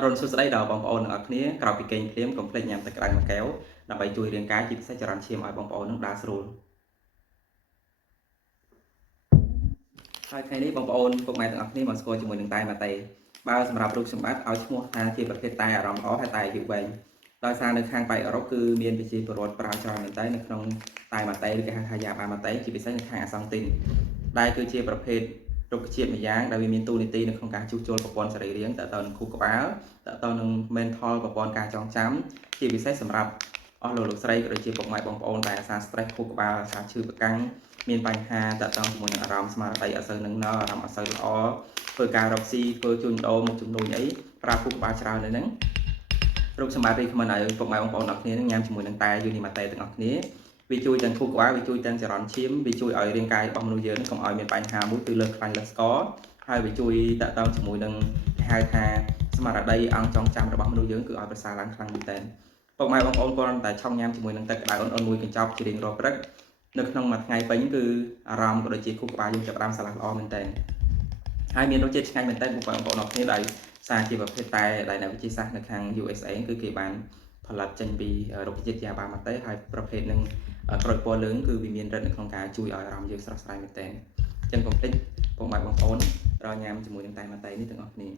រុនសួស្តីដល់បងប្អូនទាំងអស់គ្នាក្រៅពីគេងភ្លាមកុំភ្លេចញ៉ាំទឹកក្តៅមួយកែវដើម្បីជួយរាងកាយជាពិសេសចរន្តឈាមឲ្យបងប្អូននឹងដើរស្រួលហើយថ្ងៃនេះបងប្អូនពុកម៉ែទាំងអស់គ្នាមកស្គាល់ជាមួយនឹងតែម៉ាតេបើសម្រាប់រូបសម្បត្តិឲ្យឈ្មោះថាជាប្រភេទតែអារម្មណ៍ល្អហើយតែអាយុវែងដោយសារនៅខាងប៉ៃអឺរ៉ុបគឺមានប្រជាពលរដ្ឋប្រើច្រើនមែនទែននៅក្នុងតែម៉ាតេឬគេហៅថាយ៉ាបាម៉ាតេជាពិសេសនៅខាងអាសង់ទីនដែលគឺជាប្រភេទរុក្ខជាតិមួយយ៉ាងដែលវាមានតួនាទីនៅក្នុងការជួសជុលប្រព័ន្ធសរីរាង្គតទៅនឹងខួរក្បាលតទៅនឹង mental ប្រព័ន្ធការចងចាំជាពិសេសសម្រាប់អស់លោកស្រីក៏ដូចជាពុកម៉ែបងប្អូនដែលអាសា stress ខួរក្បាលអាសាឈឺប្រកាំងមានបញ្ហាតទៅជាមួយនឹងអារម្មណ៍ស្មារតីអត់សូវនឹងណអារម្មណ៍អត់សូវល្អធ្វើការរកស៊ីធ្វើជួញដូរមុខជំនួញអីប្រើខួរក្បាលច្រើននៅហ្នឹងរូបសម្បត្តិ recommend ឲ្យពុកម៉ែបងប្អូនអរគ្នាញ៉ាំជាមួយនឹងតែយូនីម៉ាតេទាំងអស់គ្នាវាជួយទាំងខួរក្បាលវាជួយទាំងចរន្តឈាមវាជួយឲ្យរាងកាយរបស់មនុស្សយើងកុំឲ្យមានបញ្ហាមួយគឺលើសខ្លាញ់លើសស្ករហើយវាជួយតទៅជាមួយនឹងគេហៅថាស្មារតីអង្គចងចាំរបស់មនុស្សយើងគឺឲ្យប្រសើរឡើងខ្លាំងមែនទែនពុកម៉ែបងប្អូនគ្រាន់តែឆុងញ៉ាំជាមួយនឹងទឹកក្តៅអ៊ុនៗមួយកញ្ចប់ជារៀងរាល់ព្រឹកនៅក្នុងមួយថ្ងៃពេញគឺអារម្មណ៍ក៏ដូចជាខួរក្បាលយើងចាប់ផ្ដើមស្រឡះល្អមែនទែនហើយមានរសជាតិឆ្ងាញ់មែនទែនបងប្អូនអរគ្នាដោយសារជាប្រភេទតែដែលអ្នកវិទ្យាសាស្ត្រនៅខាង USA គឺគេបានផលិតចេញពីរុក្ខជាតិយ៉ាបាម៉ាតេហើយប្រភេទនឹងក្រូចពណ៌លឿងគឺវាមានឫទ្ធិនៅក្នុងការជួយឲ្យអារម្មណ៍យើងស្រស់ស្រាយមែនទែនអញ្ចឹងកុំភ្លេចពុកម៉ែបងប្អូនរកញ៉ាំជាមួយនឹងតែម៉ាតេនេះទាំងអស់គ្នា